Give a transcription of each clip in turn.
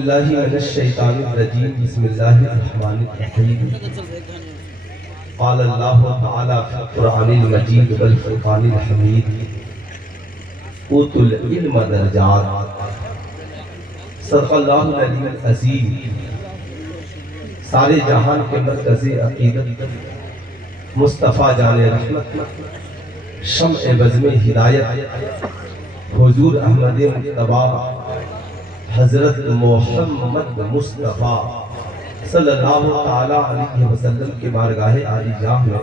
اللہ من الشیطان الرجیم بسم اللہ الرحمن الرحیم قال اللہ تعالی فی القرآن المجید والفرقان الحمید اوتوا العلم درجات صدق اللہ العلی العظیم۔ سارے جہان کے مرکز عقیدت مصطفیٰ جان رحمت شمع بزم ہدایت حضور احمد مجتبی حضرت محمد مصطفیٰ صلی اللہ تعالی علیہ وسلم کے بارگاہ عالی جاہ میں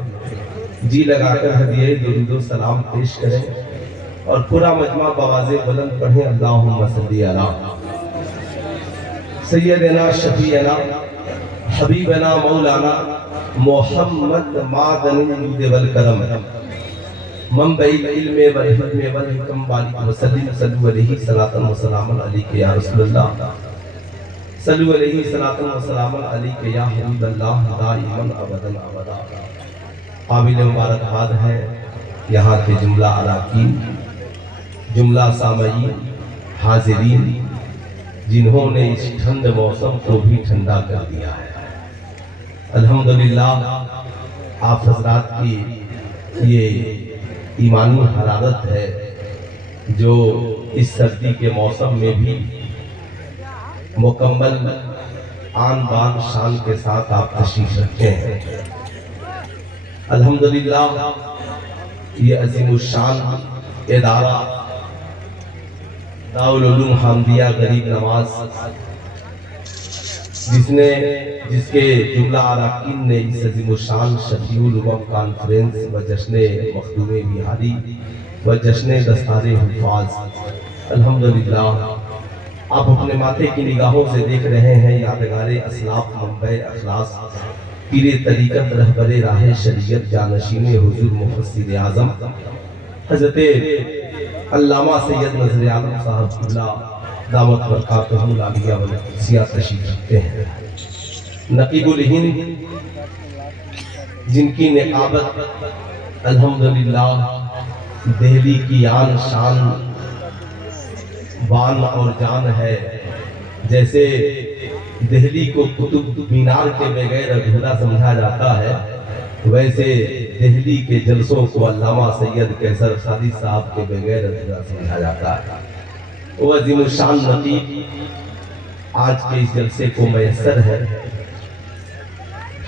جی لگا کر ہدیہ درود و سلام پیش کریں اور پورا مجمع بآواز بلند پڑھیں اللہم صلی علی سیدنا شفیعنا حبیبنا مولانا محمد معدن الجود والکرم منبع العلم والحکم والحکم بارک وسلم صلو علیہ صلاة و سلام علیک یا رسول اللہ صلو علیہ صلاة و سلام علیک یا حبیب اللہ دائما ابدا ابدا۔ قابل مبارکباد ہے یہاں کے جملہ اراکین، جملہ سامعین، حاضرین جنہوں نے اس ٹھنڈ موسم کو بھی ٹھنڈا کر دیا ہے۔ الحمدللہ آپ حضرات کی یہ ایمانی حرارت ہے جو اس سردی کے موسم میں بھی مکمل آن بان شان کے ساتھ آپ تشریف رکھتے ہیں۔ الحمدللہ یہ عظیم الشان ادارہ دارالعلوم حامدیہ غریب نواز جس کے جملہ اراکین نے اس عظیم الشان شفیع الامم کانفرنس و جشن مخدوم بہاری و جشن دستار حفاظ الحمدللہ آپ اپنے ماتھے کی نگاہوں سے دیکھ رہے ہیں یادگار اسلاف منبع اخلاص پیر طریقت رہبر راہ شریعت جانشین حضور مفسر اعظم حضرت علامہ سید نذر عالم صاحب اللہ دعوت برکاتہ العالیہ والقدسیہ تشریف رکھتے ہیں۔ نقیب الہند جن کی نقابت الحمدللہ دہلی کی آن شان بان اور جان ہے، جیسے دہلی کو قطب مینار کے بغیر ادھورا سمجھا جاتا ہے، ویسے دہلی کے جلسوں کو علامہ سید قیصر خالد صاحب کے بغیر ادھورا سمجھا جاتا ہے۔ وہ عظیم الشان نقیب آج کے اس جلسے کو میسر ہے۔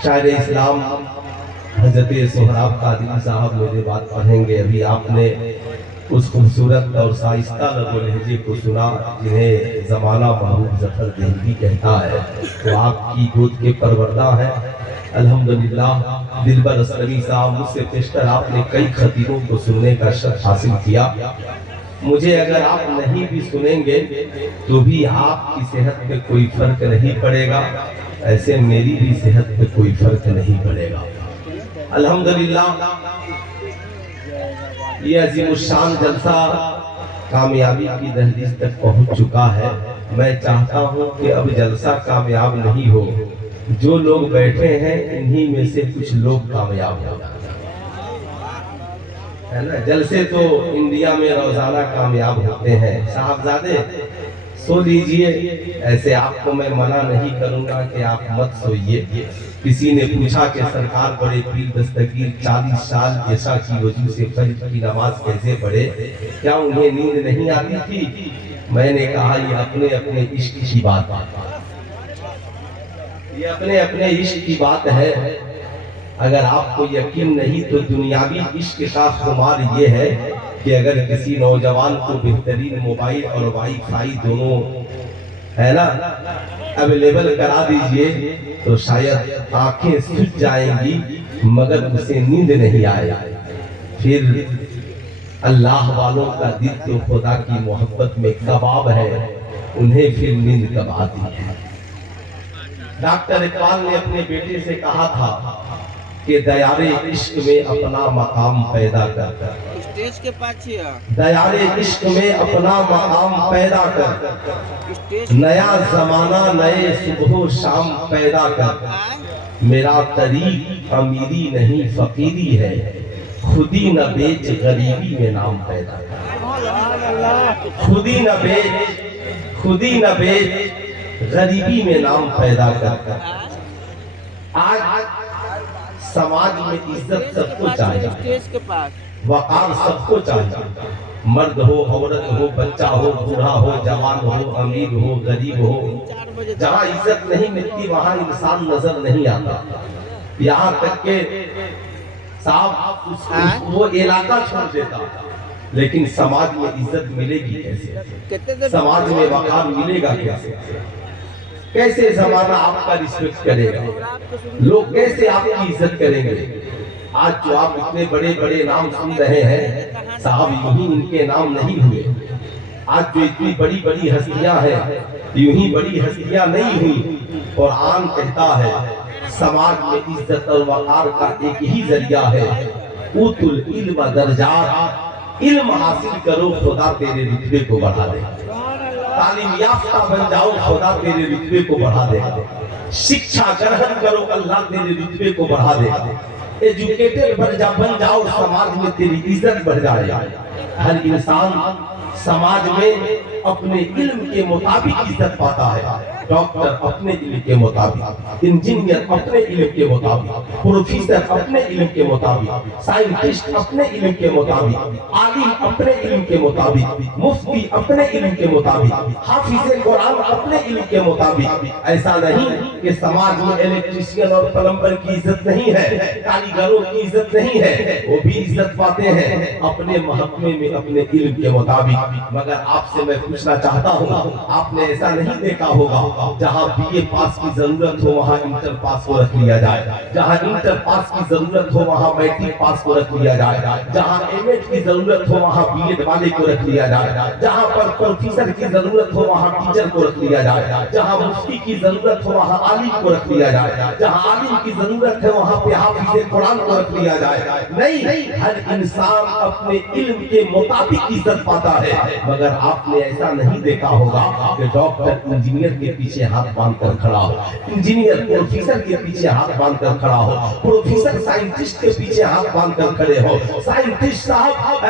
شاعر اسلام حضرت سہراب قادری صاحب میرے بات پڑھیں گے۔ ابھی آپ نے اس خوبصورت اور شائستہ لب و لہجے کو سنا جنہیں زمانہ محبوب ظفر دہلوی کہتا ہے، وہ آپ کی گود کے پروردہ ہیں۔ الحمدللہ دلبر اسلمی صاحب مجھ سے پیشتر آپ نے کئی خطیبوں کو سننے کا شرف حاصل کیا۔ مجھے اگر آپ نہیں بھی سنیں گے تو بھی آپ کی صحت پہ کوئی فرق نہیں پڑے گا، ایسے میری بھی صحت پہ کوئی فرق نہیں پڑے گا۔ الحمدللہ یہ عظیم الشان جلسہ کامیابی کی دہلیز تک پہنچ چکا ہے۔ میں چاہتا ہوں کہ اب جلسہ کامیاب نہیں ہو، جو لوگ بیٹھے ہیں انہی میں سے کچھ لوگ کامیاب ہو جائیں، ہے نا۔ جلسے تو انڈیا میں روزانہ کامیاب ہوتے ہیں۔ صاحبزادے سو لیجئے، ایسے آپ کو میں منع نہیں کروں گا کہ آپ مت سوئیے۔ کسی نے پوچھا کہ سرکار بڑے پیر دستگیر 40 سال عشاء کی وجہ سے فجر کی نماز کیسے پڑھے، کیا انہیں نیند نہیں آتی تھی؟ میں نے کہا یہ اپنے اپنے عشق کی بات ہے، یہ اپنے اپنے عشق کی بات ہے۔ اگر آپ کو یقین نہیں تو دنیاوی عشق کا خمار یہ ہے کہ اگر کسی نوجوان کو بہترین موبائل اور وائی فائی دونوں ہے نا اویلیبل کرا دیجئے تو شاید آنکھیں سج جائیں گی مگر اسے نیند نہیں آئے۔ پھر اللہ والوں کا دل تو خدا کی محبت میں کباب ہے، انہیں پھر نیند کب آتی ہے۔ ڈاکٹر اقبال نے اپنے بیٹے سے کہا تھا کہ دیار عشق میں اپنا مقام پیدا کر، دیار عشق میں اپنا مقام پیدا کر، نیا زمانہ نئے صبح و شام پیدا کر۔ میرا طریق امیری نہیں فقیری ہے، خودی نہ بیچ غریبی میں نام پیدا کر۔ خودی نہ بیچ غریبی میں نام پیدا کر آج سماج میں عزت سب کو چاہیے، وقار سب کو چاہیے، مرد ہو عورت ہو بچہ ہو بوڑھا ہو جوان ہو امیر ہو غریب ہو، جہاں عزت نہیں ملتی وہاں انسان نظر نہیں آتا، یہاں تک کہ صاحب وہ علاقہ چھوڑ دیتا، لیکن سماج میں عزت ملے گی کیسے؟ سماج میں وقار ملے گا کیسے؟ کیسے زمانہ آپ کا رسپیکٹ کرے گا؟ لوگ کیسے آپ کی عزت کریں گے؟ آج جو آپ اتنے بڑے بڑے نام سن رہے ہیں صاحب، یوں ہی ان کے نام نہیں ہوئے۔ آج جو اتنی بڑی بڑی ہستیاں ہیں یوں ہی بڑی ہستیاں نہیں ہوئی۔ قرآن کہتا ہے سماج میں عزت اور وقار کا ایک ہی ذریعہ ہے، اوت العلم درجات، علم حاصل کرو خدا تیرے رتبے کو بڑھا دے گا، تعلیم یافتہ بن جاؤ خدا تیرے رتبے کو بڑھا دے گا، شکشا گرہن کرو اللہ تیرے رتبے کو بڑھا دے گا، ایجوکیٹڈ بن جاؤ سماج میں تیری عزت بڑھ جائے گا۔ ہر انسان سماج میں اپنے علم کے مطابق عزت پاتا ہے، ڈاکٹر اپنے علم کے مطابق، انجینئر اپنے علم کے مطابق، پروفیسر اپنے علم کے مطابق، سائنٹسٹ اپنے علم کے مطابق، عالم اپنے علم کے مطابق، مفتی اپنے علم کے مطابق، حافظ قرآن اپنے علم کے مطابق۔ ایسا نہیں کہ سماج میں الیکٹریشین اور پلمبر کی عزت نہیں ہے، کاریگروں کی عزت نہیں ہے، وہ بھی عزت پاتے ہیں اپنے محکمے میں اپنے علم کے مطابق۔ مگر آپ سے میں پوچھنا چاہتا ہوں، آپ نے ایسا نہیں دیکھا ہوگا جہاں بی اے پاس کی ضرورت ہو وہاں انٹر پاس کو رکھ لیا جائے، جہاں انٹر پاس کی ضرورت ہو وہاں میٹرک پاس کو رکھ لیا جائے، جہاں ایم ایڈ کی ضرورت ہو وہاں بی ایڈ والے کو رکھ لیا جائے، جہاں پر پروفیسر کی ضرورت ہو وہاں ٹیچر کو رکھ لیا جائے، جہاں مفتی کی ضرورت ہو وہاں عالم کو رکھ لیا جائے، جہاں عالم کی ضرورت ہے وہاں پہ حافظ قرآن کو رکھ لیا جائے۔ نہیں، ہر انسان اپنے علم کے مطابق عزت پاتا ہے۔ مگر آپ نے ایسا نہیں دیکھا ہوگا کہ ڈاکٹر انجینئر کے پیچھے ہاتھ باندھ کر کھڑا ہو، انجینئر پروفیسر کے پیچھے ہاتھ باندھ کر کھڑا ہو، پروفیسر سائنٹسٹ کے پیچھے ہاتھ باندھ کر کھڑے ہو، سائنٹسٹ صاحب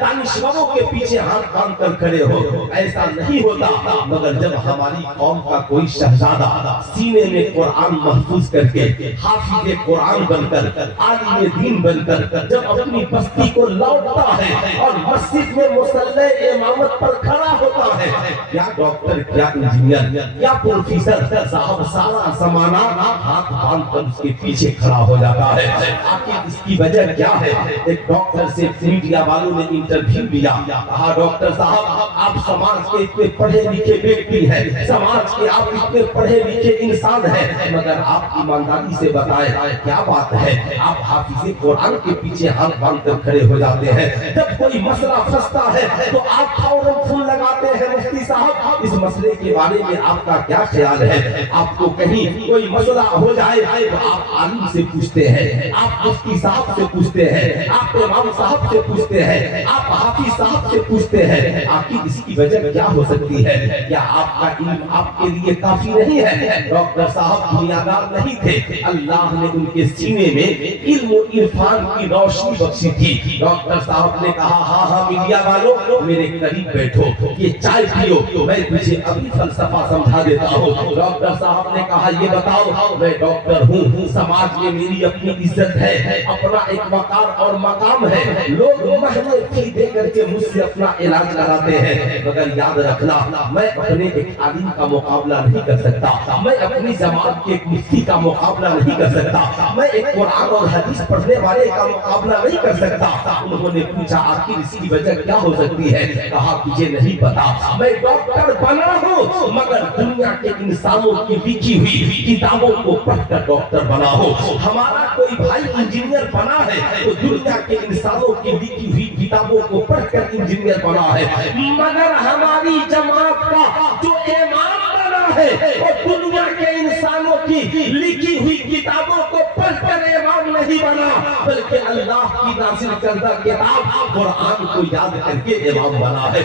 دانشوروں کے پیچھے ہاتھ باندھ کر کھڑے ہو۔ ایسا نہیں ہوتا، مگر جب ہماری قوم کا کوئی شہزادہ سینے میں قرآن محفوظ کر کے حافظ قرآن بن کر عالم دین بن کر جب اپنی بستی کو لوٹتا ہے اور مسجد میں مصلی امامت پر کھڑا ہوتا ہے، کیا ڈاکٹر کیا انجینئر کیا پروفیسر صاحب سارا زمانہ ہاتھ باندھ کر اس کے پیچھے کھڑا ہو جاتا ہے۔ آخر اس کی وجہ کیا ہے؟ ایک ڈاکٹر سے میڈیا والوں نے انٹرویو لیا، کہا ڈاکٹر صاحب آپ سماج کے اتنے پڑھے لکھے ویکتی ہیں، سماج کے آپ اتنے پڑھے لکھے انسان ہیں، مگر آپ ایمانداری سے بتائیں کیا بات ہے آپ حافظ قرآن کے پیچھے ہاتھ باندھ کر کھڑے ہو جاتے ہیں؟ جب کوئی مسئلہ پھنستا ہے تو آپ فوراً فون لگاتے ہیں مفتی صاحب اس مسئلے کے بارے میں آپ کا کیا خیال ہے؟ آپ کو کہیں کوئی مسئلہ ہو جائے تو آپ عالم سے پوچھتے ہیں، آپ مفتی صاحب سے پوچھتے ہیں، آپ امام صاحب سے پوچھتے ہیں، آپ حافظ صاحب سے پوچھتے ہیں۔ آخر اس کی وجہ کیا ہو سکتی ہے؟ کیا آپ کا علم آپ کے لیے کافی نہیں ہے؟ ڈاکٹر صاحب دنیا دار نہیں تھے، اللہ نے ان کے سینے میں علم و عرفان کی روشنی بخشی تھی۔ ڈاکٹر صاحب نے کہا ہاں میڈیا والوں میرے قریب بیٹھو، یہ چائے پیو، میں تجھے ابھی فلسفہ سمجھا دیتا ہوں۔ ڈاکٹر صاحب نے کہا یہ بتاؤ میں ڈاکٹر ہوں، سماج میں میری اپنی عزت ہے، اپنا ایک وقار اور مقام ہے، لوگ مہنگے فی دے کر کے مجھ سے اپنا علاج کراتے ہیں، مگر یاد رکھنا میں اپنے ایک عالم کا مقابلہ نہیں کر سکتا، میں اپنی جماعت کے ایک مفتی کا مقابلہ نہیں کر سکتا، میں ایک قرآن اور حدیث پڑھنے والے کا مقابلہ نہیں کر سکتا۔ انہوں نے پوچھا آخر اس کی وجہ کیا ہو سکتی ہے؟ کہا تجھے نہیں پتا، میں ڈاکٹر بنا ہوں مگر دنیا کے انسانوں کی لکھی ہوئی کتابوں کو پڑھ کر ڈاکٹر بنا ہوں۔ ہمارا کوئی بھائی انجینئر بنا ہے تو دنیا کے انسانوں کی لکھی ہوئی کتابوں کو پڑھ کر انجینئر بنا ہے، مگر ہماری جماعت کا جو امام بنا ہے وہ دنیا کے انسانوں کی لکھی ہوئی کتابوں کو پڑھ کر امام نہیں بنا، بلکہ اللہ کی نازل کردہ کتاب قرآن کو یاد کر کے امام بنا ہے۔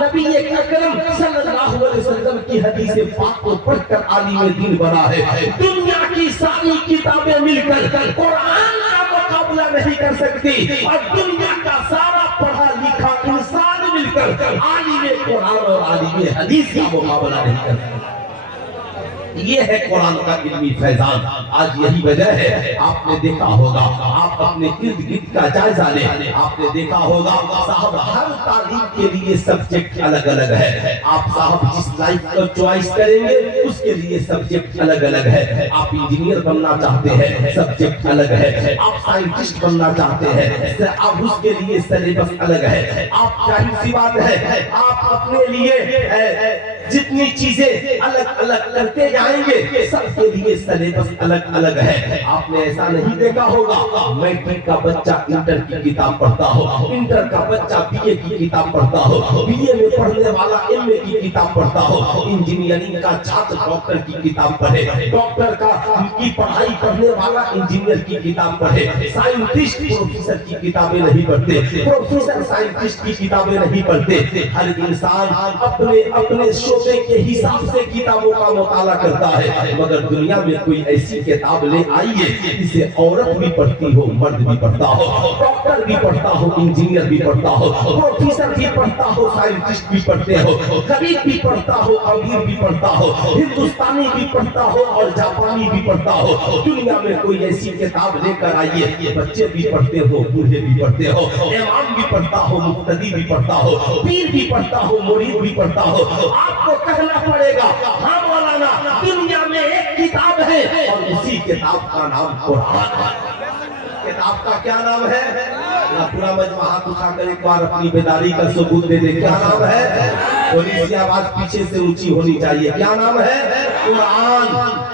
نبی اکرم صلی اللہ علیہ وسلم کی حدیث پاک کو پڑھ کر عالم دین بنا ہے۔ دنیا کی ساری کتابیں مل کر قرآن کا مقابلہ نہیں کر سکتی، اور دنیا کا سارا پڑھا لکھا انسان مل کر عالم कुरान और आलिम हदीस का मुकाबला नहीं कर सकता। ये है कुरान का इल्मी फैजान। आज यही वजह है, आपने देखा होगा, आप अपने इर्द गिर्द का जायजा लें, आपने देखा होगा साहब हर तालीम के लिए सब्जेक्ट अलग अलग है। आप साहब जिस लाइफ को चॉइस करेंगे उसके लिए सब्जेक्ट अलग अलग है। आप इंजीनियर बनना चाहते हैं, सब्जेक्ट अलग है। आप साइंटिस्ट बनना चाहते हैं, अब उसके लिए सिलेबस अलग है। आप जाहिर सी बात है, आप अपने लिए जितनी चीजें अलग अलग करते जाएंगे, सबके लिए सिलेबस अलग अलग है। आपने ऐसा नहीं देखा होगा मैट्रिक का बच्चा इंटर की किताब पढ़ता हो, इंटर का बच्चा बीए की किताब पढ़ता हो, बीए में पढ़ने वाला एमए की किताब पढ़ता हो, इंजीनियरिंग का छात्र डॉक्टर की किताब पढ़े, डॉक्टर की पढ़ाई पढ़ने वाला इंजीनियर की किताब पढ़े, साइंटिस्ट प्रोफेसर की किताबें नहीं पढ़ते, प्रोफेसर साइंटिस्ट की किताबें नहीं पढ़ते। हर इंसान अपने अपने शोबे के हिसाब से किताबों का मुताला करता है। मगर दुनिया में कोई ऐसी किताब ले आइए जिसे औरत भी पढ़ती हो, मर्द भी पढ़ता हो, डॉक्टर भी पढ़ता हो, इंजीनियर भी पढ़ता हो, प्रोफेसर भी पढ़ता हो, साइंटिस्ट भी पढ़ते हो, गरीब भी पढ़ता हो, अमीर भी पढ़ता हो, हिंदुस्तानी भी पढ़ता हो और जापानी भी पढ़ता हो। दुनिया में कोई ऐसी किताब लेकर आइए, बच्चे भी पढ़ते हो, बूढ़े भी पढ़ते हो, इमाम भी पढ़ता हो, मुक्तदी भी पढ़ता हो, पीर भी पढ़ता हो, मुरीद भी पढ़ता हो। आपको कहना पड़ेगा हाँ मौलाना, दुनिया में एक किताब है और उसी किताब का नाम कुरान है। किताब का क्या नाम है? पूरा मजमा हाथ उठाकर एक बार अपनी बेदारी का सबूत दे दे। क्या नाम है? थोड़ी सी आवाज पीछे से ऊंची होनी चाहिए। क्या नाम है? कुरान।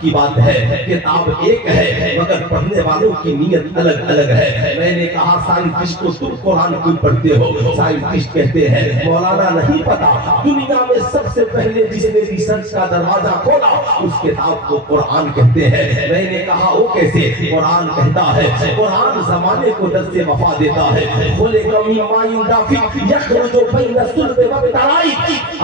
की बात है, किताब एक है मगर पढ़ने वालों की नीयत अलग अलग है। मैंने कहा साइंटिस्ट को तुम कुरान क्यों पढ़ते हो? साइंटिस्ट कहते हैं मौलाना नहीं पता, दुनिया में सबसे पहले जिसने रिसर्च का दरवाजा खोला उस किताब को कुरान कहते हैं। मैंने कहा वो कैसे? कुरान कहता है, कुरान जमाने को दर्जे वफा देता है। बोले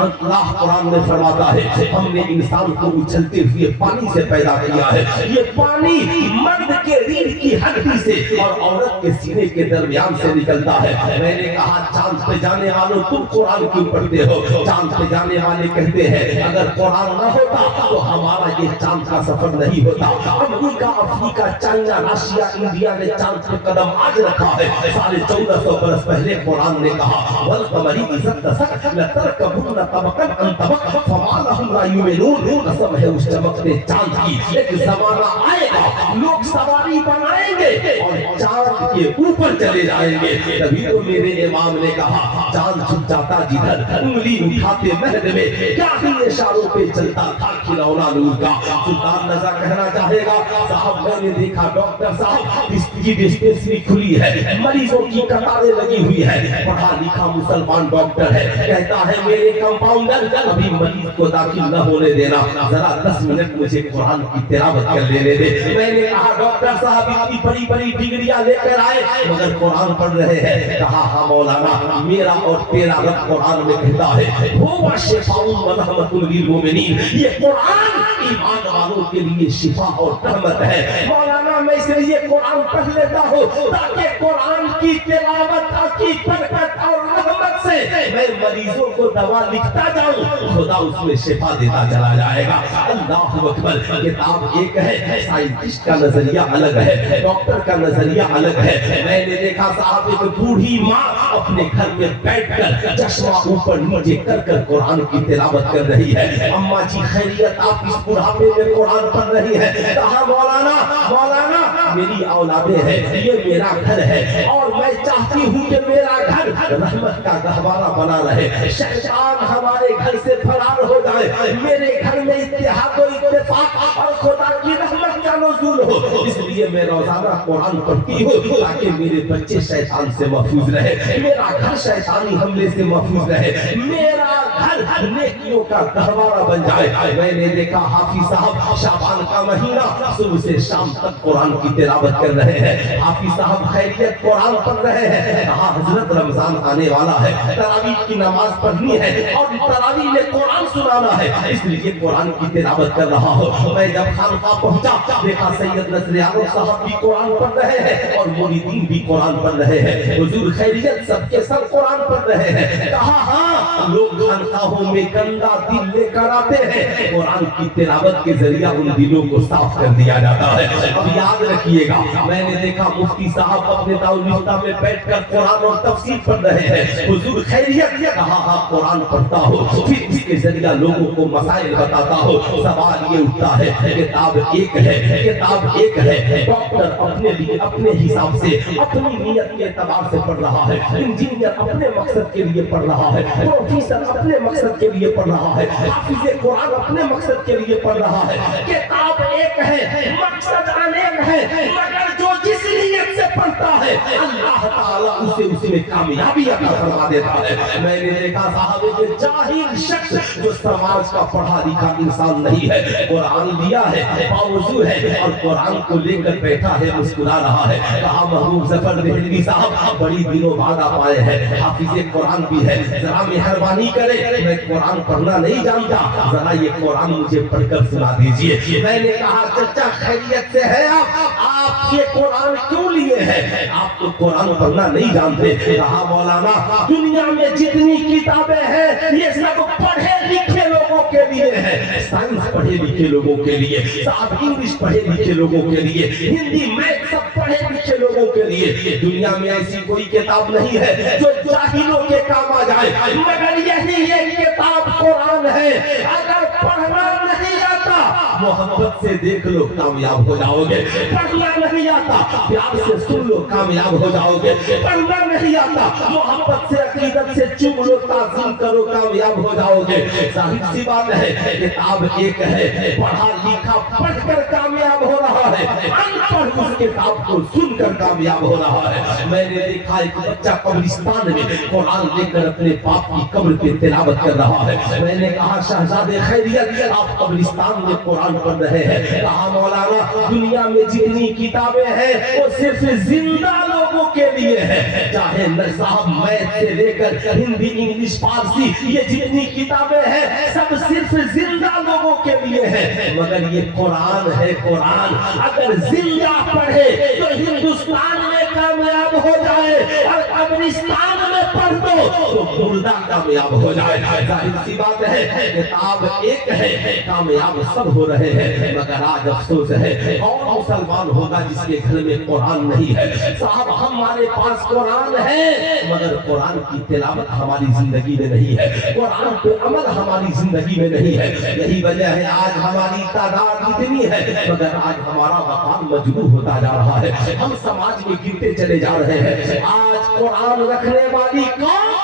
अल्लाह कुरान में फरमाता है हमने इंसान को उछलते हुए पानी से पैदा किया है। ये पानी मर्द के रीढ़ की हड्डी से और औरत के सीने के दरमियान से निकलता है। मैंने कहा चांद पे जाने वालों तुम कुरान क्यों पढ़ते हो? चांद पे जाने वाले कहते हैं अगर कुरान न होता तो हमारा ये चांद का सफर नहीं होता। America, Africa, China, Russia, India ने चांद पे कदम आज रखा है। 1450 बरस पहले कुरान ने कहा वल कमरी इज्जत तसक लतरकबुन तबकन अन तबक फमा लहुम ला युमिनून। कसम है उस चमकते चांद की, एक जमाना आएगा लोग सवारी बनाएंगे और चांद के ऊपर चले जाएंगे। तभी तो मेरे इमाम ने कहा चांद झुक जाता जिधर उंगली उठाते महद में, क्या ही इशारों पे चलता था खिलौना नूर का। सुल्तान रजा कहना चाहेगा साहब मैंने देखा डॉक्टर साहब की डिस्पेंसरी खुली है, मरीजों की कतारें लगी हुई है, पढ़ा लिखा मुसलमान डॉक्टर है, कहता है मेरे कंपाउंडर अभी मरीज को दाखिल न होने देना, जरा 10 मिनट मुझे कुरान की तिलावत कर लेने दे। मैंने कहा डॉक्टर साहब इतनी बड़ी बड़ी डिग्रियां लेकर आए मगर कुरान पढ़ रहे हैं। कहा हाँ मौलाना मेरा और तेरा रब कुरान में कहता है हुवा शिफाउन व रहमतुल लिल मुमिनीन, ये कुरान ईमान वालों के लिए शिफा और रहमत है। मौलाना मैं इसलिए कुरान पढ़ लेता हूँ ताकि कुरान की तिलावत की बरकत और रहमत से मैं मरीजों को दवा लिखता जाऊं, खुदा उसमें शिफा देता चला जाएगा। अल्लाह अकबर। किताब एक है, साइंटिस्ट का नजरिया अलग है, डॉक्टर का नजरिया अलग है। मैंने देखा साहब एक बूढ़ी माँ अपने घर में बैठकर चश्मा ऊपर नीचे कर कर कुरान की तिलावत कर रही है। अम्मा जी खैरियत, आप इस बुढ़ापे में कुरान पढ़ रही है? कहा मौलाना मौलाना मेरी औलादे है, ये मेरा घर है और मैं चाहती हूँ कि मेरा घर रहमत का गहवारा बना रहे, शैतान हमारे घर से फरार हो जाए, मेरे घर में इत्तेहाद और इत्तेफाक और खुदा की रहमत का नुज़ूल हो। इसलिए मैं रोजाना कुरान पढ़ती हूँ ताकि मेरे बच्चे शैतान से महफूज रहे, मेरा घर शैतानी हमले से महफूज रहे, मेरा घर नेकियों का गहवारा बन जाए। मैंने देखा हाफिज साहब शाबान का महीना सुबह से शाम तक कुरान की तिलावत कर रहे हैं। हाफिज साहब खैरियत कुरान पढ़ रहे हैं। कहा हजरत रमजान आने वाला है, तरावीह की नमाज पढ़नी है और तरावीह में कुरान सुनाना है, इसलिए कुरान की तिलावत कर रहा हूँ। मैं जब खानकाह पहुंचा देखा सैयद नसर आलम साहब भी कुरान पढ़ रहे हैं और मुरीदीन भी कुरान पढ़ रहे हैं। हुजूर खैरियत सबके सब कुरान पढ़ रहे हैं। कहा हाँ, लोग खानकाहों में गंदा दिल लेकर आते हैं, कुरान की तिलावत के जरिए उन दिलों को साफ कर दिया जाता है। अब याद रखिएगा, मैंने देखा मुफ्ती साहब अपने दाउलिफ्ता में बैठकर कुरान और तफसीर पढ़ रहे हैं। हुजूर खैरियत कहा हाँ कुरान पढ़ता हो, फिर इसके जरिए लोगों को मसाइल बताता हो। सवाल ये उठता है, किताब एक है, किताब एक है, डॉक्टर अपने लिए अपने हिसाब से अपनी नियत के एतबार से पढ़ रहा है, इंजीनियर अपने मकसद के लिए पढ़ रहा है, प्रोफेसर अपने मकसद के लिए पढ़ रहा है, हाफिज कुरान अपने मकसद के लिए पढ़ रहा है। किताब एक है, मकसद अनेक है, मगर जो जिस नियत से पढ़ता है अल्लाह ताला उसे उसमें कामयाबी अता फरमा देता है। मैंने देखा साहब के जाहिल शख्स जो समाज का पढ़ा लिखा इंसान नहीं है, कुरान लिया है, बावजूद है और कुरान को लेकर बैठा है, मुस्कुरा रहा है। कहा महबूब जफर देहलवी साहब बड़ी दिनों बाद आप आए हैं, हाफिज कुरान भी है, जरा मेहरबानी करें, मैं कुरान पढ़ना नहीं जानता, जरा ये कुरान मुझे पढ़कर सुना दीजिए। मैंने कहा चचा खैरियत से है आप ये कुरान क्यों लिए हैं? आप तो कुरान पढ़ना नहीं जानते। कहा मौलाना दुनिया में जितनी किताबें हैं ये सब पढ़े लिखे लोगों के लिए है, साइंस पढ़े लिखे लोगों के लिए, साहब इंग्लिश पढ़े लिखे लोगों के लिए, हिंदी मैथ सब पढ़े लिखे लोगों के लिए। दुनिया में ऐसी कोई किताब नहीं है जो जाहिलों के काम आ जाए, मगर यही एक किताब कुरान है। अगर पढ़ना नहीं आता मोहब्बत से देख लो कामयाब हो जाओगे, पढ़ना नहीं आता प्यार से सुन लो कामयाब हो जाओगे, पढ़ना नहीं आता मोहब्बत से अकीदत से चुम लो ताज़ीम करो कामयाब हो जाओगे। जाहिर सी बात है किताब एक है, पढ़ा लिखा पढ़कर कामयाब हो रहा है, अनपढ़ उस किताब को सुनकर कामयाब हो रहा है। मैंने देखा एक बच्चा कब्रिस्तान में कुरान लेकर अपने बाप की कब्र पे तिलावत कर रहा है। मैंने कहा शहजादे खैरियत आप कब्रिस्तान में कुरान पढ़ रहे हैं। कहा मौलाना दुनिया में जितनी किताबें हैं वो सिर्फ जिंदा लोगों के लिए है, चाहे साहब मैथ से लेकर हिंदी इंग्लिश फारसी ये जितनी किताबें हैं सब सिर्फ जिंदा लोगों के लिए है, मगर ये कुरान है, कुरान अगर जिंदा पढ़े तो हिंदुस्तान में कामयाब हो जाए और कब्रिस्तान में पढ़ दो तो मुर्दा कामयाब हो जाए। जाहिर सी बात है किताब एक है, कामयाब सब हो रहे हैं, मगर आज अफसोस है कौन मुसलमान होगा जिसके घर में कुरान नहीं है। साहब हमारे पास कुरान है मगर कुरान की तिलावत हमारी जिंदगी में नहीं है, कुरान पे अमल हमारी जिंदगी में नहीं है। यही वजह है आज हमारी तादाद इतनी है मगर आज हमारा मकान मजबूर होता जा रहा है, हम समाज में गिरते चले जा रहे हैं। आज कुरान रखने वाली कौन?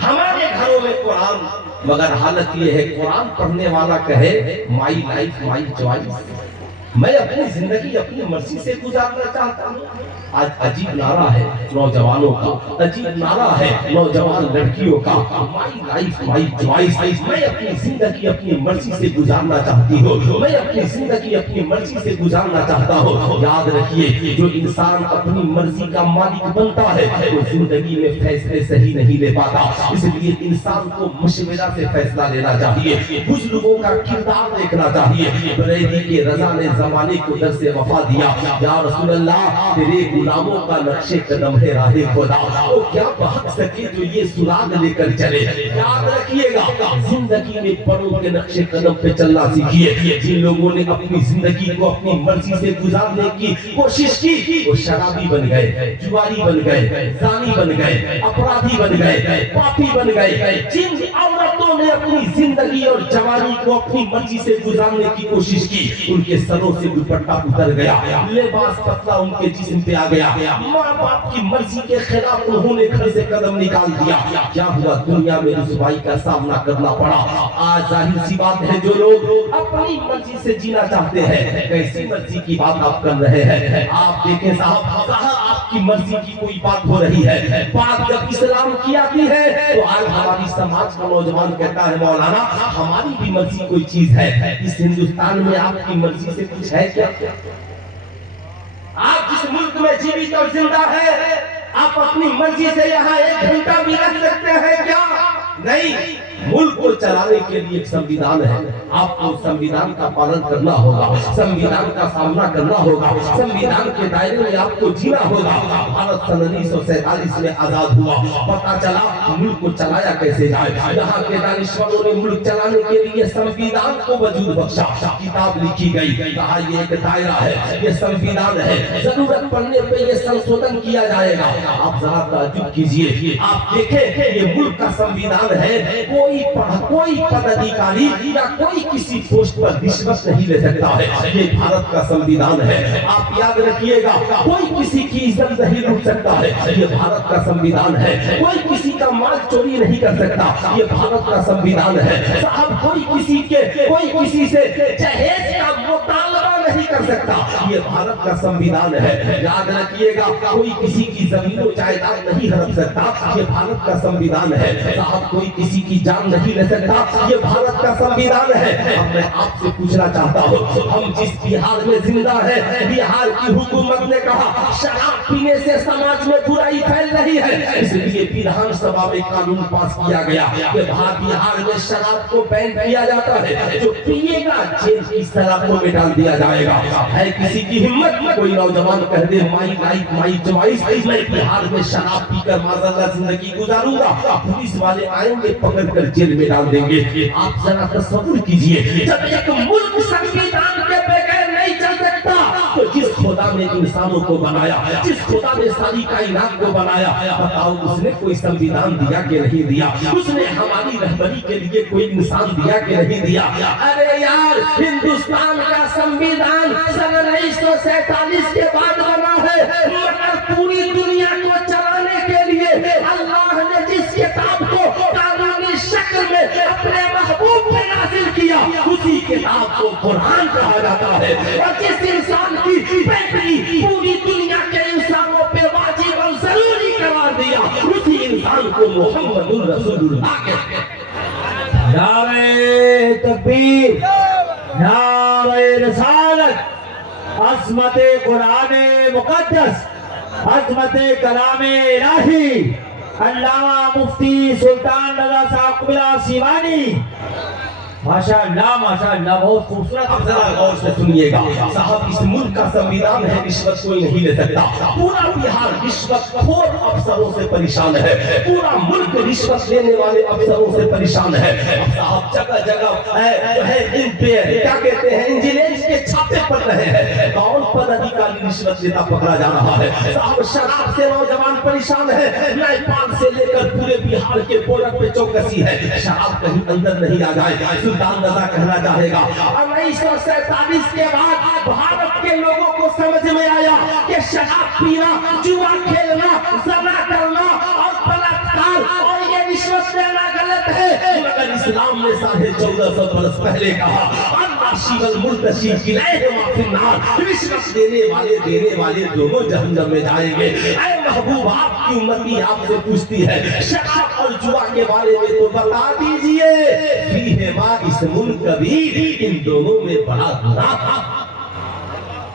हमारे घरों में कुरान, मगर हालत ये है कुरान पढ़ने वाला कहे माई लाइफ माई चॉइस, मैं अपनी जिंदगी अपनी मर्जी से गुजारना चाहता हूँ। आज अजीब नारा है नौजवानों का, अजीब नारा है नौजवान लड़कियों का, माई लाइफ माई चॉइस, मैं अपनी जिंदगी अपनी मर्जी से गुजारना चाहती हूँ, मैं अपनी जिंदगी अपनी मर्जी से गुजारना चाहता हूँ। याद रखिए जो इंसान अपनी मर्जी का मालिक बनता है वो जिंदगी में फैसले सही नहीं ले पाता, इसलिए इंसान को मशवरा से फैसला लेना चाहिए, बुजुर्गों का किरदार देखना चाहिए। बरेली के रजा ने जमाने को दर से वफा दिया, या रसूल अल्लाह तेरे गुलामों का नक्शे कदम है राहे खुदा, वो क्या भाग सके जो ये सुराग लेकर चले। याद रखिएगा जिंदगी में परों के नक्शे कदम पे चलना सीखिए। जिन लोगों ने अपनी जिंदगी को अपनी मर्जी से गुजारने की कोशिश की वो शराबी बन गए, जुआरी बन गए, जानी बन गए, अपराधी बन गए, पापी बन गए। जिन औरतों ने अपनी जिंदगी और जवानी को अपनी मर्जी से गुजारने की कोशिश की उनके सरों से दुपट्टा उतर गया, लिबास पतला उनके जिस्म पे आ गया, माँ बाप की मर्जी के खिलाफ उन्होंने घर से कदम निकाल दिया। क्या हुआ? दुनिया में रुसवाई का सामना करना पड़ा। आज जाहिर सी बात है जो लोग अपनी मर्जी से जीना चाहते हैं, कैसी मर्जी की बात आप कर रहे हैं? आप देखें साहब, कहाँ आप आपकी मर्जी की कोई बात हो रही है। बात जब इस्लाम की आती है तो आज हमारी समाज का नौजवान कहता है मौलाना हमारी भी मर्जी कोई चीज है। इस हिंदुस्तान में आपकी मर्जी से कुछ है क्या? आप जिस मुल्क में जीवित और जिंदा है आप अपनी मर्जी से यहाँ 1 घंटा भी रख सकते हैं क्या? नहीं। मुल्क को चलाने के लिए एक संविधान है, आपको संविधान का पालन करना होगा, संविधान का सामना करना होगा, संविधान के दायरे में आपको जीना होगा। भारत सन 1947 में आजाद हुआ, पता चला मुल्क को चलाया कैसे जाए। यहाँ के दानिश्वरों ने मुल्क चलाने के लिए संविधान को वजूद बख्शा, किताब लिखी गई, कहा ये एक दायरा है, ये संविधान है, जरूरत पड़ने पे ये संशोधन किया जाएगा। आप जरा ताज्जुब कीजिए, आप देखें ये मुल्क का संविधान है, कोई पदाधिकारी या कोई किसी पोस्ट पर रिश्वत नहीं ले सकता है। ये भारत का संविधान है, आप याद रखिएगा। कोई किसी की इज्जत नहीं लूट सकता है, ये भारत का संविधान है। कोई किसी का माल चोरी नहीं कर सकता, ये भारत का संविधान है। साहब कोई किसी से जहेज का मुतालबा नहीं कर सकता, ये भारत का संविधान है। याद रखिएगा कोई किसी की जमीन जायदाद नहीं हड़प सकता, ये भारत का संविधान है। साहब कोई किसी की जान नहीं ले सकता, ये भारत का संविधान है। अब मैं आपसे पूछना चाहता हूँ, हम जिस बिहार में जिंदा है, बिहार की हुकूमत ने कहा शराब पीने से समाज में बुराई फैल रही है, इसलिए विधानसभा में कानून पास किया गया कि बिहार में शराब को बैन किया जाता है, जो पिएगा जेल की सलाखों में डाल दिया जाएगा। है किसी की हिम्मत कोई नौजवान कह दे माई लाइफ माई चॉइस, मैं बिहार में शराब पीकर माज़अल्लाह जिंदगी गुजारूंगा, पुलिस वाले आएंगे पकड़ कर जेल में डाल देंगे। आप जरा तसव्वुर कीजिए, जब एक मुल्क संविधान के बगैर नहीं चल सकता तो जिस खुदा ने इंसानों को बनाया, जिस खुदा ने सारी कायनात को बनाया, बताओ उसने कोई संविधान दिया कि नहीं दिया? उसने हमारी रहबरी के लिए कोई इंसान दिया कि नहीं दिया? अरे यार हिंदुस्तान का संविधान सन 1947 के बाद बना है, मगर पूरी दुनिया को चलाने के लिए अल्लाह ने जिस किताब को कानूनी शक्ल में अपने महबूब पे नाज़िल किया उसी किताब को कुरान कहा जाता है। और जिस इंसान की बेहतरी पूरी दुनिया के इंसानों पे वाजिब और जरूरी करार दिया उसी इंसान को मोहम्मदुर रसूलुल्लाह कहते हैं। नारे तकबीर, नारे रिसालत, अज़मते कुराने मुक़द्दस, अज़मते कलामे इलाही, अल्लामा मुफ्ती सुल्तान रज़ा साहब कुबला सीवानी, माशाअल्लाह माशाअल्लाह, बहुत खूबसूरत। अब जरा गौर से सुनिएगा साहब, इस मुल्क का संविधान है, रिश्वत कोई नहीं ले सकता। पूरा बिहार रिश्वतखोर अफसरों से परेशान है, पूरा मुल्क रिश्वत लेने वाले अफसरों से परेशान है। अब साहब जगह जगह जो है इन पे क्या कहते हैं इंजीनियर्स के छापे पड़ रहे हैं, कौन पदाधिकारी रिश्वत लेता पकड़ा जा रहा है। साहब शराब से नौजवान परेशान है, नेपाल से लेकर पूरे बिहार के बॉर्डर पे चौकसी है, शराब कहीं अंदर नहीं आ जाए। सुल्तान रज़ा कहना चाहेगा 1947 के बाद भारत के लोगों को समझ में आया कि शराब पीना, जुआ खेलना, ज़ना करना और बलात्कार और ये रिश्वत देना गलत है। मगर इस्लाम ने 1450 बरस पहले कहा रिश्वत देने वाले दोनों जहन्नम में जाएंगे। ऐ महबूब आपकी उम्मती आपसे पूछती है शराब और जुआ के बारे में तो बता दीजिए। इस मुल्क कबीर, इन दोनों में बड़ा गुनाह था।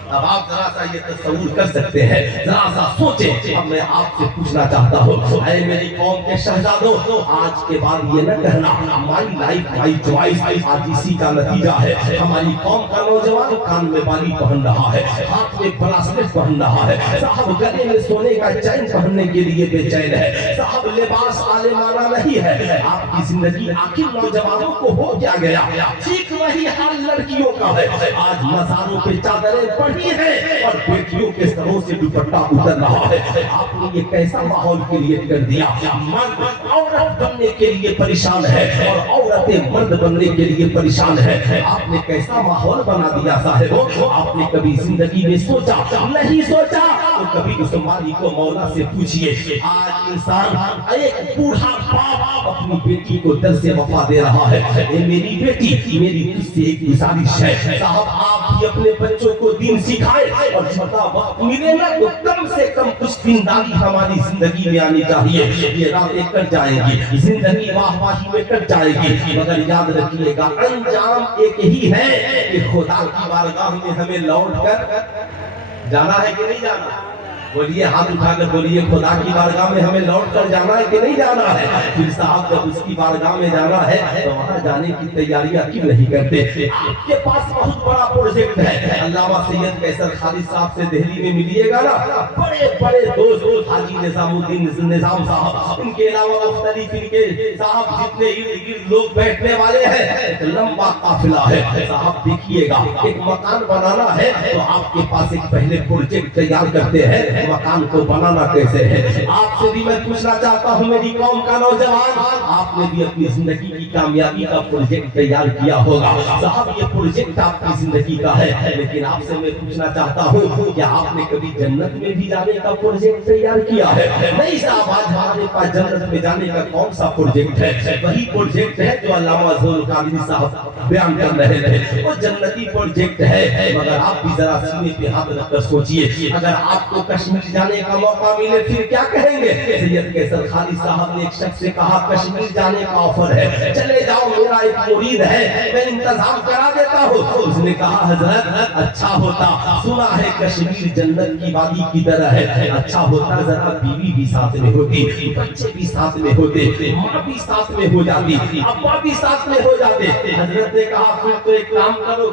अब आप जरा सा ये तस्वीर कर सकते हैं, जरा सा सोचें। अब मैं आपसे पूछना चाहता हूँ ऐ मेरी कौम के शहजादों, आज के बाद ये न कहना माई लाइफ माई चॉइस, आज इसी का नतीजा है। हमारी कौम का नौजवान कान में बाली पहन रहा है, हाथ में ब्रासलेट पहन रहा है, साहब गले में सोने का चैन पहनने के लिए बेचैन है। साहब लिबास आलिमाना नहीं है। आपकी जिंदगी आखिर नौजवानों को हो क्या गया? ठीक वही हाल लड़कियों का है। आज मज़ारों पे चादरें है और बेटियों के सरों से दुपट्टा उतर रहा है। आपने ये कैसा माहौल क्रिएट कर दिया? मर्द औरत बनने के लिए परेशान है और औरतें मर्द बनने के लिए परेशान है। आपने कैसा माहौल बना दिया साहिबो? आपने कभी जिंदगी में सोचा? नहीं सोचा तो कभी उस माली को मौला से पूछिए। आज इंसान एक बूढ़ा बाप अपनी बेटी को दिल से वफा दे रहा है। मेरी बेटी, मेरी तुझसे एक गुजारिश है, साहब आप भी अपने बच्चों को दीन सिखाए और जितना वक्त मिले ना तो कम से कम कुछ दीनदारी हमारी जिंदगी में आनी चाहिए। ये रातें कट जाएंगी, जिंदगी वाहवाही में कट जाएगी, मगर याद रखिएगा अंजाम एक ही है कि खुदा की बारगाह में हमें लौट कर जाना है कि नहीं जाना। बोलिए, हाथ उठाकर बोलिए, खुदा की बारगाह में हमें लौट कर जाना है कि नहीं जाना है। फिर साहब जब उसकी बारगाह में जाना है तो वहां जाने की तैयारियां क्यों नहीं करते। आपके पास बहुत बड़ा प्रोजेक्ट है। अल्लामा सैयद कैसर खालिद साहब से दिल्ली में मिलिएगा ना, बड़े बड़े दोस्त हाजी निजामुद्दीन निजाम साहब, इनके अलावा मुख्तलिफ इनके साहब जितने इर्द गिर्द लोग बैठने वाले हैं, लंबा काफिला है। साहब देखिएगा, एक मकान बनाना है तो आपके पास एक पहले प्रोजेक्ट तैयार करते हैं, मकान को बनाना कैसे है। आपसे भी मैं पूछना चाहता हूँ मेरी कौम का नौजवान, आपने भी अपनी जिंदगी की कामयाबी का प्रोजेक्ट तैयार किया होगा। साहब ये प्रोजेक्ट आपकी जिंदगी का है, लेकिन आपसे मैं पूछना चाहता हूँ क्या आपने कभी जन्नत में भी जाने का प्रोजेक्ट तैयार किया है। नहीं साहब, आज हमारे पास जन्नत में जाने का कौन सा प्रोजेक्ट है। वही प्रोजेक्ट है जो अल्लामा ज़ुल कादरी साहब बयान कर रहे थे, वो जन्नती प्रोजेक्ट है। मगर आप भी जरा सीने पे हाथ रखकर सोचिए, अगर आपको कश्मीर जाने का मौका मिले फिर क्या कहेंगे। सैयद कैसर खालिद साहब ने एक शख्स से कहा कश्मीर जाने का ऑफर है, चले जाओ, मेरा एक मुरीद है, मैं इंतजाम करा देता हूँ। उसने कहा हजरत अच्छा होता, सुना है कश्मीर जन्नत की वादी की तरह है, अच्छा होता जरा बीवी भी साथ में होती, बच्चे भी साथ में होते, माँ भी साथ में हो जाती, अब्बा भी साथ में हो जाते। हजरत ने कहा फिर तो एक काम करो,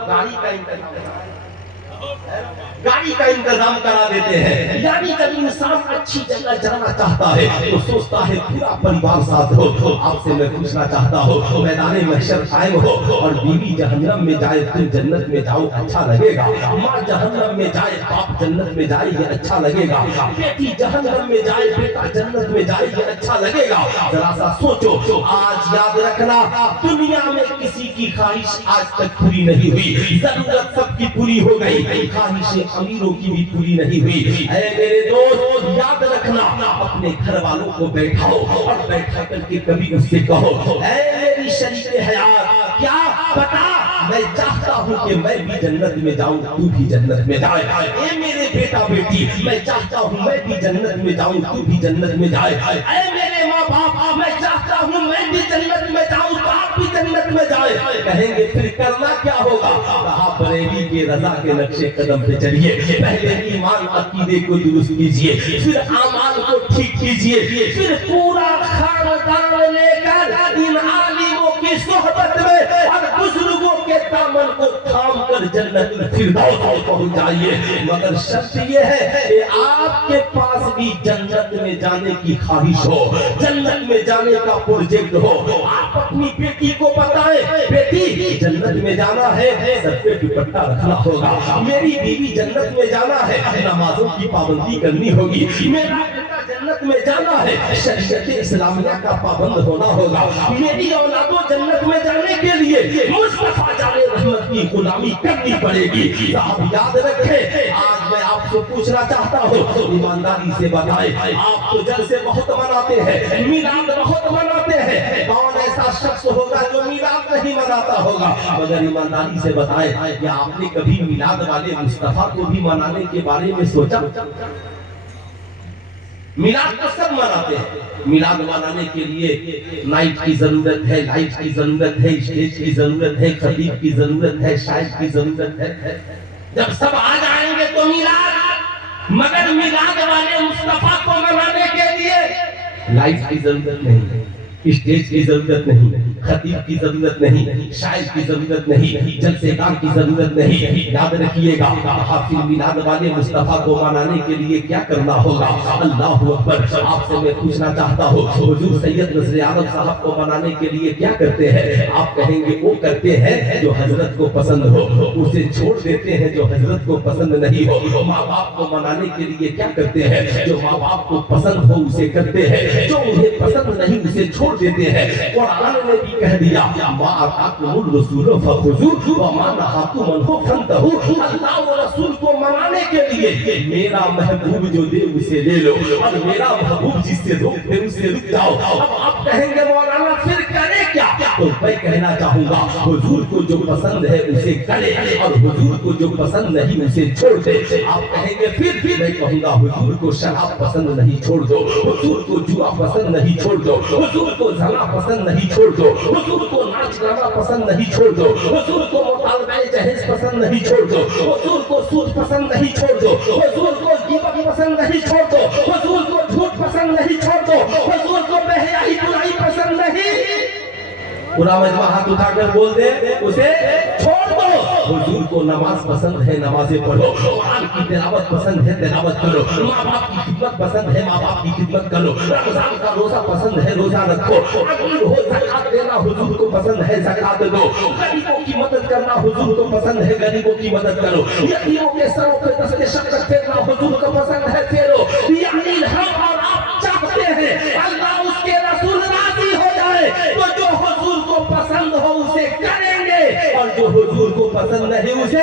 गाड़ी का इंतजाम करा देते हैं। यानी जब इंसान अच्छी जगह जाना चाहता है तो सोचता है पूरा परिवार साथ हो। तो आपसे मैं पूछना चाहता हूँ, मैदान महशर कायम हो और बीवी जहन्नम में जाए तुम जन्नत में जाओ, अच्छा लगेगा। माँ जहन्नम में जाए बाप जन्नत में जाए, ये अच्छा लगेगा। बेटी जहन्नम में जाए बेटा जन्नत में जाए, ये अच्छा लगेगा। जरा सा सोचो, आज याद रखना दुनिया में किसी की ख्वाहिश आज तक पूरी नहीं हुई, जरूरत सबकी पूरी हो गई, ख्वाहिशें अमीरों की भी पूरी नहीं हुई। ऐ मेरे दोस्त याद रखना, अपने घर वालों को बैठाओ और बैठा करके कभी उससे कहो, ऐ मेरी शरीके हयात, क्या बता, मैं चाहता हूँ कि मैं भी जन्नत में जाऊँ, तू भी जन्नत में जाए। ऐ मेरे बेटा बेटी, मैं चाहता हूँ मैं भी जन्नत में जाऊँ, तू भी जन्नत में जाए। ऐ मेरे माँ बाप, मैं चाहता हूँ मैं भी जन्नत में जाऊँ, तो आप भी जन्नत में जाए। कहेंगे फिर करना क्या होगा। कहा बरेली के रजा के नक्शे कदम पे चलिए, पहले ईमान अकीदे को दुरुस्त कीजिए, फिर अमाल को ठीक कीजिए, फिर पूरा खानदान लेकर इन आलिमों की सोहबत में और बुजुर्गों के दामन को थाम कर जन्नत फिरदौस में पहुंच जाइए। मगर शर्त यह है कि आपके पास भी जन्नत में जाने की ख्वाहिश हो, जन्नत में जाने का प्रोजेक्ट हो। आप अपनी बेटी को बताएं, बेटी जन्नत में जाना है, सर पे दुपट्टा रखना होगा, मेरी बीवी जन्नत में जाना है, नमाजों की पाबंदी करनी होगी, मेरा बेटा जन्नत में जाना है, शरीयत इस्लामिया का पाबंद होना होगा, मेरी औलादों जन्नत में जाने के लिए मुस्तफा जाने रहमत की गुलामी करनी पड़ेगी। आप याद रखें, आज मैं आपसे पूछना चाहता हूँ, ईमानदारी से बताएं, आप तो जलसे बहुत मनाते हैं, मिलाद बहुत मनाते हैं, कौन ऐसा शख्स होगा जो मिलाद नहीं मनाता होगा। मगर ईमानदारी से बताएं, क्या आपने कभी मिलाद वाले मुस्तफा को भी मनाने के बारे में सोचा। मिलाद तो सब मनाते हैं, मिलाद मनाने के लिए नाइट की जरूरत है, लाइट की जरूरत है, स्टेज की जरूरत है, खतीब की जरूरत है, शायर की जरूरत है। जब सब आ जाएंगे तो मिलाद, मगर मिलाद वाले मुस्तफा को मनाने के लिए लाइट की जरूरत नहीं, स्टेज की जरूरत नहीं, खतीब की जरूरत नहीं, शायर की जरूरत नहीं, जलसेदार की जरूरत नहीं। याद रखिएगा, हाफिज मिलाद वाले मुस्तफा को मनाने के लिए क्या करना होगा। अल्लाहु अकबर। आपसे मैं पूछना चाहता हूँ, हुजूर सैयद नजर आलम साहब को मनाने के लिए क्या करते हैं। आप कहेंगे वो करते हैं जो हजरत को पसंद हो, उसे छोड़ देते हैं जो हजरत को पसंद नहीं हो। माँ बाप को मनाने के लिए क्या करते हैं, जो माँ बाप को पसंद हो उसे करते हैं, जो उन्हें पसंद नहीं उसे छोड़ देते हैं। कुरान ने भी कह दिया, अल्लाह और रसूल को मनाने के लिए मेरा महबूब जो दे उसे ले लो, और मेरा महबूब जिससे रोकते उससे रुक जाओ। अब आप कहेंगे मौलाना फिर करें क्या, तो میں کہنا چاہوں گا حضور کو جو پسند ہے اسے کرے اور حضور کو جو پسند نہیں اسے چھوڑ دے. آپ کہیں گے پھر میں کہوں گا حضور کو شراب پسند نہیں چھوڑ دو, حضور کو جوا پسند نہیں چھوڑ دو, حضور کو زنا پسند نہیں چھوڑ دو, حضور کو ناچ گانا پسند نہیں چھوڑ دو, حضور کو مطالبہ جہیز پسند نہیں چھوڑ دو, حضور کو سود پسند نہیں چھوڑ دو, حضور کو غیبت پسند نہیں چھوڑ دو, حضور کو جھوٹ پسند نہیں چھوڑ دو, حضور کو بے حیائی برائی پسند نہیں. پورا مجمع ہاتھ اٹھا کر بول دے اسے چھوڑ دو. حضور کو نماز پسند ہے نمازیں پڑھو, قرآن کی تلاوت پسند ہے تلاوت کرو, ماں باپ کی خدمت پسند ہے ماں باپ کی خدمت کرو, رمضان کا روزہ پسند ہے روزہ رکھو, امیر ہو زکات دینا حضور کو پسند ہے زکات دو, غریبوں کی مدد کرنا حضور کو پسند ہے غریبوں کی مدد کرو, یتیموں کے سروں پہ دست شفقت پھیرنا حضور کو پسند ہے پھیرو. یعنی ہم اور آپ چاہتے ہیں اللہ اس کے رسول راضی ہو جائے تو جو حضور کو پسند ہو اسے کریں گے اور جو حضور کو پسند نہیں اسے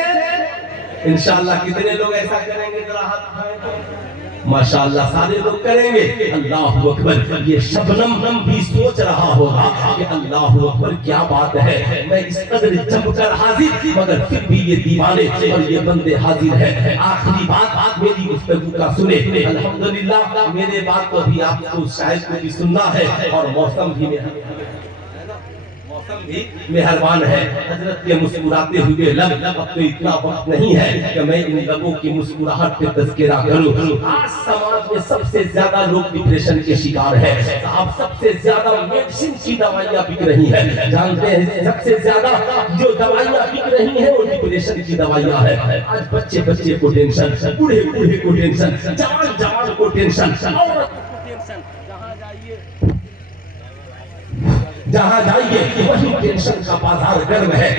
انشاءاللہ. کتنے لوگ ایسا کریں گے ذرا ہاتھ اٹھائیں. ماشاءاللہ سارے لوگ کریں گے. اللہ اکبر. یہ شبنم بھی سوچ رہا ہوگا کہ اللہ اکبر کیا بات ہے, میں اس قدر جم کر حاضر مگر پھر بھی یہ دیوانے اور یہ بندے حاضر ہیں. آخری بات میری گفتگو کا سنے. الحمدللہ میرے بات کو بھی آپ کو شاید کو بھی سننا ہے اور موسم بھی مہربان ہے. حضرت کے مسکراتے ہوئے لب, اب تو اتنا وقت نہیں ہے کہ میں ان لبوں کی مسکراہٹ پہ تذکرہ کروں. آج سماج میں سب سے زیادہ لوگ ڈپریشن کے شکار ہیں. اب سب سے زیادہ میڈیسن کی دوائیاں بک رہی ہیں. جانتے ہیں سب سے زیادہ جو دوائیاں بک رہی ہیں وہ ڈپریشن کی دوائیاں ہیں. آج بچے کو ٹینشن, بوڑھے کو ٹینشن, جوان کو ٹینشن, عورت کو ٹینشن. جہاں جائیے وہی ٹینشن کا بازار گرم ہے.